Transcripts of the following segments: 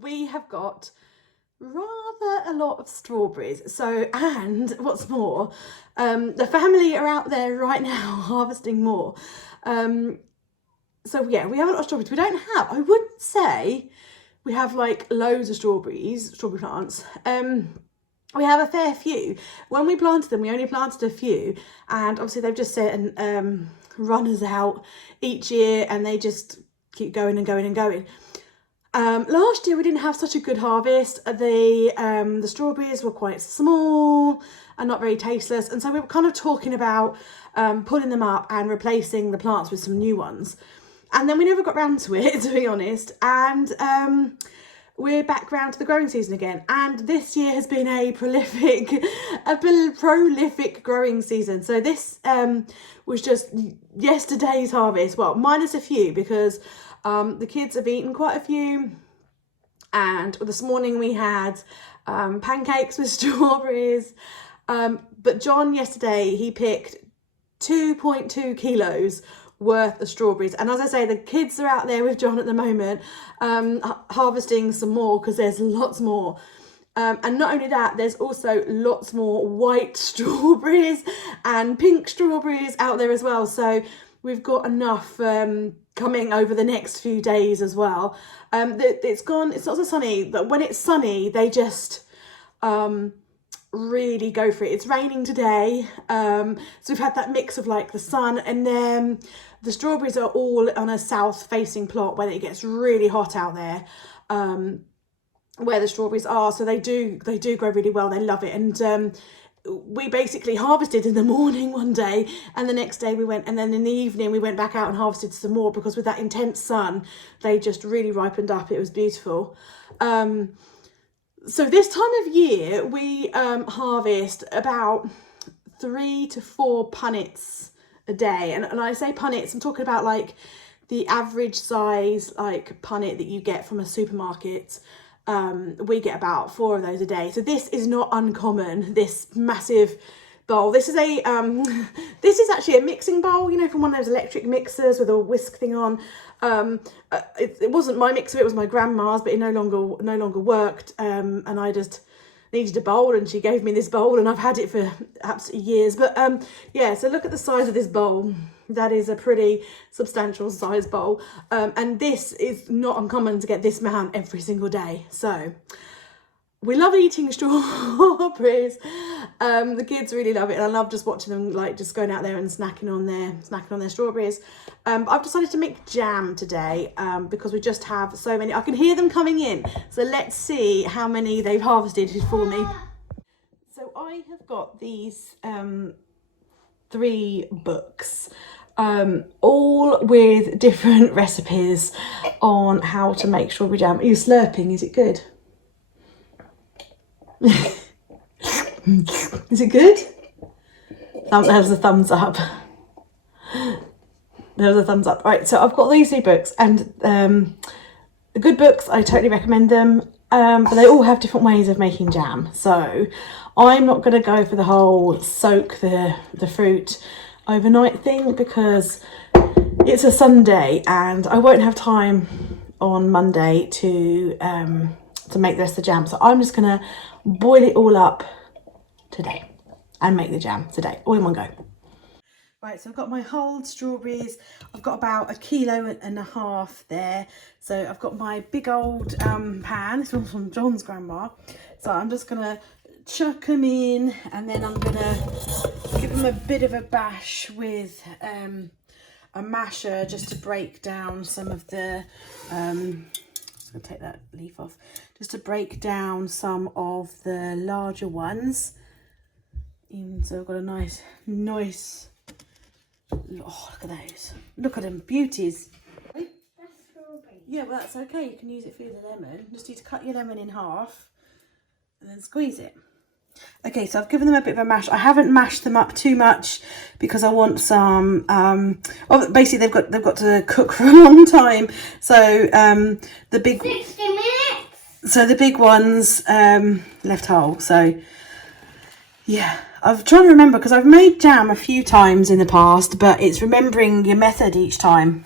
we have got rather a lot of strawberries. So, and what's more, the family are out there right now harvesting more. So yeah, we have a lot of strawberries. We don't have, I wouldn't say we have like loads of strawberry plants. We have a fair few. When we planted them, we only planted a few, and obviously they've just sent runners out each year, and they just keep going and going and going. Last year we didn't have such a good harvest. The strawberries were quite small and not very tasteless, and so we were kind of talking about pulling them up and replacing the plants with some new ones. And then we never got round to it, to be honest. And we're back round to the growing season again. And this year has been a prolific growing season. So this was just yesterday's harvest. Well, minus a few, because the kids have eaten quite a few. And this morning we had pancakes with strawberries. But John yesterday, he picked 2.2 kilos worth of strawberries, and as I say, the kids are out there with John at the moment harvesting some more, because there's lots more, and not only that, there's also lots more white strawberries and pink strawberries out there as well. So we've got enough coming over the next few days as well. It's not so sunny, but when it's sunny they just really go for it. It's raining today, so we've had that mix of like the sun, and then the strawberries are all on a south facing plot where it gets really hot out there, where the strawberries are. So they do grow really well. They love it. And we basically harvested in the morning one day, and the next day we went, and then in the evening we went back out and harvested some more, because with that intense sun they just really ripened up. It was beautiful. So this time of year we harvest about 3 to 4 punnets a day, and I say punnets, I'm talking about like the average size like punnet that you get from a supermarket. We get about 4 of those a day, so this is not uncommon, this massive bowl. This is a this is actually a mixing bowl, you know, from one of those electric mixers with a whisk thing on. It wasn't my mixer, it was my grandma's, but it no longer worked, and I just needed a bowl, and she gave me this bowl, and I've had it for absolutely years. But yeah, so look at the size of this bowl. That is a pretty substantial size bowl, and this is not uncommon to get this amount every single day. So we love eating strawberries. The kids really love it, and I love just watching them, like just going out there and snacking on their strawberries. I've decided to make jam today, because we just have so many. I can hear them coming in, so let's see how many they've harvested for me. So I have got these 3 books, all with different recipes on how to make strawberry jam. Are you slurping? Is it good? Is it good? There's a thumbs up. There was a thumbs up. Right, so I've got these 3 books, and the good books, I totally recommend them, but they all have different ways of making jam. So I'm not going to go for the whole soak the fruit overnight thing, because it's a Sunday and I won't have time on Monday to make the rest of the jam. So I'm just going to boil it all up today and make the jam today, all in one go. Right, so I've got my whole strawberries. I've got about 1.5 kilos there. So I've got my big old pan. This one's from John's grandma. So I'm just going to chuck them in, and then I'm going to give them a bit of a bash with a masher, just to break down some of the... just going to take that leaf off. Just to break down some of the larger ones. And so I've got a nice... Oh, look at those. Look at them, beauties. Yeah, well, that's okay. You can use it for the lemon. Just need to cut your lemon in half and then squeeze it. Okay, so I've given them a bit of a mash. I haven't mashed them up too much because I want some oh, basically they've got to cook for a long time. So the big 60 minutes. So the big ones left whole. So yeah, I'm trying to remember, because I've made jam a few times in the past, but it's remembering your method each time.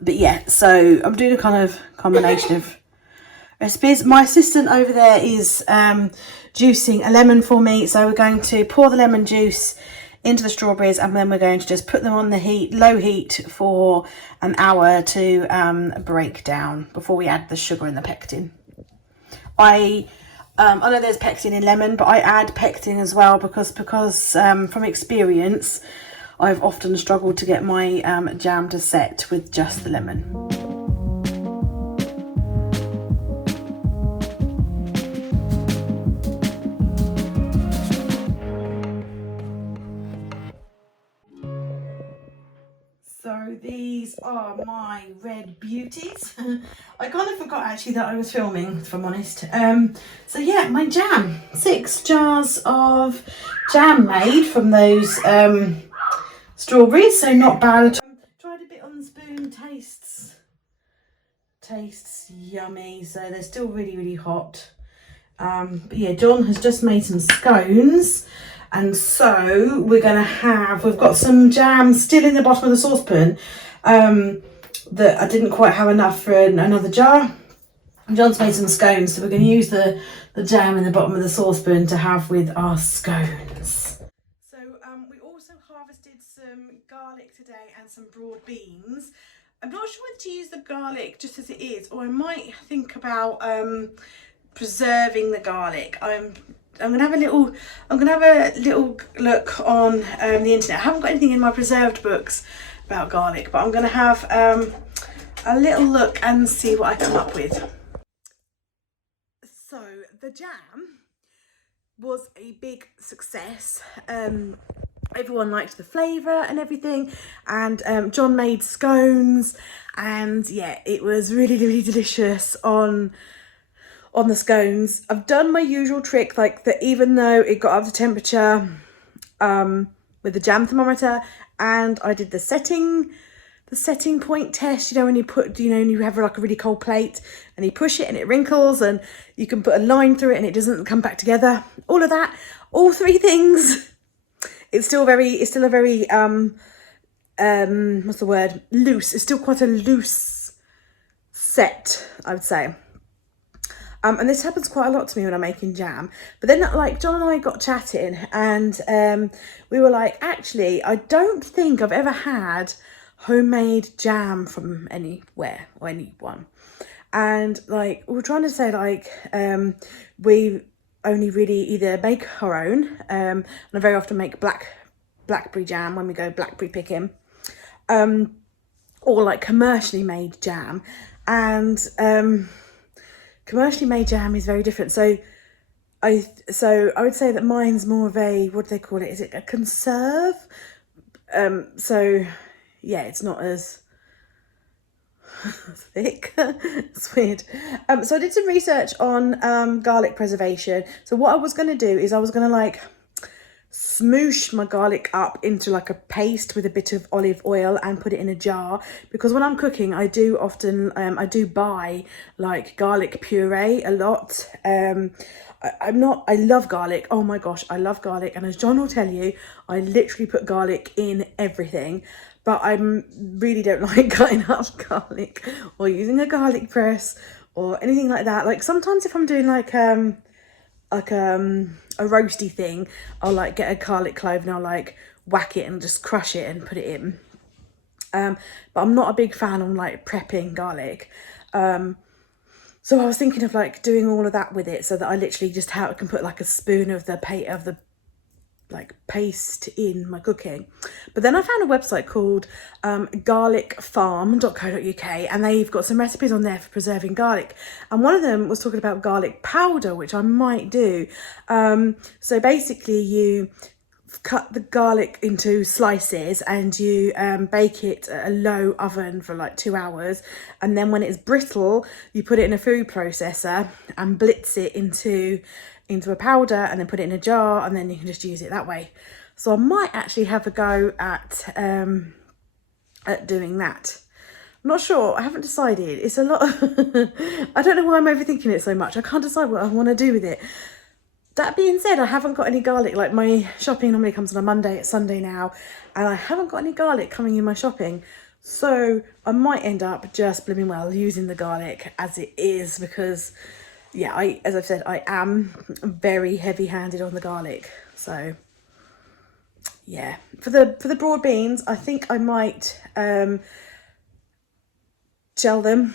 But yeah, so I'm doing a kind combination of recipes. My assistant over there is juicing a lemon for me, so we're going to pour the lemon juice into the strawberries, and then we're going to just put them on the low heat for an hour to break down before we add the sugar and the pectin. I know there's pectin in lemon, but I add pectin as well because from experience I've often struggled to get my jam to set with just the lemon. So these are my red beauties. I kind of forgot actually that I was filming, if I'm honest. So yeah, my jam. 6 jars of jam made from those strawberries, so not bad. Tried a bit on the spoon, tastes yummy. So they're still really, really hot. But yeah, John has just made some scones. And so we've got some jam still in the bottom of the saucepan that I didn't quite have enough for another jar. John's made some scones, so we're going to use the jam in the bottom of the saucepan to have with our scones. So we also harvested some garlic today and some broad beans. I'm not sure whether to use the garlic just as it is, or I might think about preserving the garlic. I'm gonna have a little look on the internet. I haven't got anything in my preserved books about garlic, but I'm gonna have a little look and see what I come up with. So the jam was a big success. Everyone liked the flavour and everything, and John made scones, and yeah, it was really, really delicious on the scones. I've done my usual trick, like that, even though it got up to temperature with the jam thermometer, and I did the setting point test, you know, when you put, you know, and you have like a really cold plate and you push it and it wrinkles and you can put a line through it and it doesn't come back together. All of that, all 3 things. It's still a very what's the word? Loose. It's still quite a loose set, I would say. And this happens quite a lot to me when I'm making jam. But then, like, John and I got chatting, and we were like, actually, I don't think I've ever had homemade jam from anywhere or anyone. And like, we were trying to say, like, we only really either make our own, and I very often make blackberry jam when we go blackberry picking, or like commercially made jam. And commercially made jam is very different. So I would say that mine's more of a, what do they call it? Is it a conserve? So yeah, it's not as thick. It's weird. So I did some research on garlic preservation. So what I was going to do is I was going to like smoosh my garlic up into like a paste with a bit of olive oil and put it in a jar, because when I'm cooking I do often I do buy like garlic puree a lot. I love garlic. Oh my gosh, I love garlic, and as John will tell you, I literally put garlic in everything, but I really don't like cutting up garlic or using a garlic press or anything like that. Like sometimes if I'm doing like a roasty thing, I'll like get a garlic clove and I'll like whack it and just crush it and put it in. But I'm not a big fan of like prepping garlic. So I was thinking of like doing all of that with it, so that I literally just can put like a spoon of the paste in my cooking. But then I found a website called garlicfarm.co.uk, and they've got some recipes on there for preserving garlic, and one of them was talking about garlic powder, which I might do. So basically you cut the garlic into slices and you bake it at a low oven for like 2 hours, and then when it's brittle you put it in a food processor and blitz it into a powder, and then put it in a jar, and then you can just use it that way. So I might actually have a go at doing that. I'm not sure, I haven't decided. It's a lot of I don't know why I'm overthinking it so much. I can't decide what I want to do with it. That being said, I haven't got any garlic. Like my shopping normally comes on a Monday, it's Sunday now, and I haven't got any garlic coming in my shopping. So I might end up just blooming well using the garlic as it is, because yeah, as I've said, I am very heavy-handed on the garlic. So yeah, for the broad beans, I think I might gel them,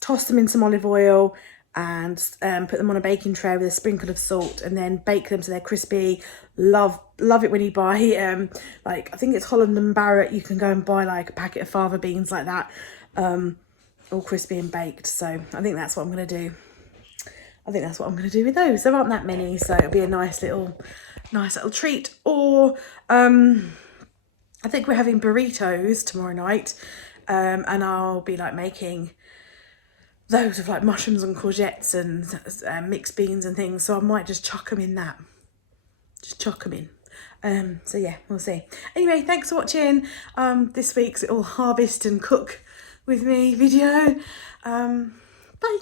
toss them in some olive oil, and put them on a baking tray with a sprinkle of salt, and then bake them so they're crispy. Love it when you buy like, I think it's Holland and Barrett, you can go and buy like a packet of fava beans like that, all crispy and baked. So I think that's what I'm going to do. I think that's what I'm going to do with those. There aren't that many, so it'll be a nice little treat. Or I think we're having burritos tomorrow night, and I'll be like making those of like mushrooms and courgettes and mixed beans and things. So I might just chuck them in that. Just chuck them in. So yeah, we'll see. Anyway, thanks for watching this week's little harvest and cook with me video. Bye.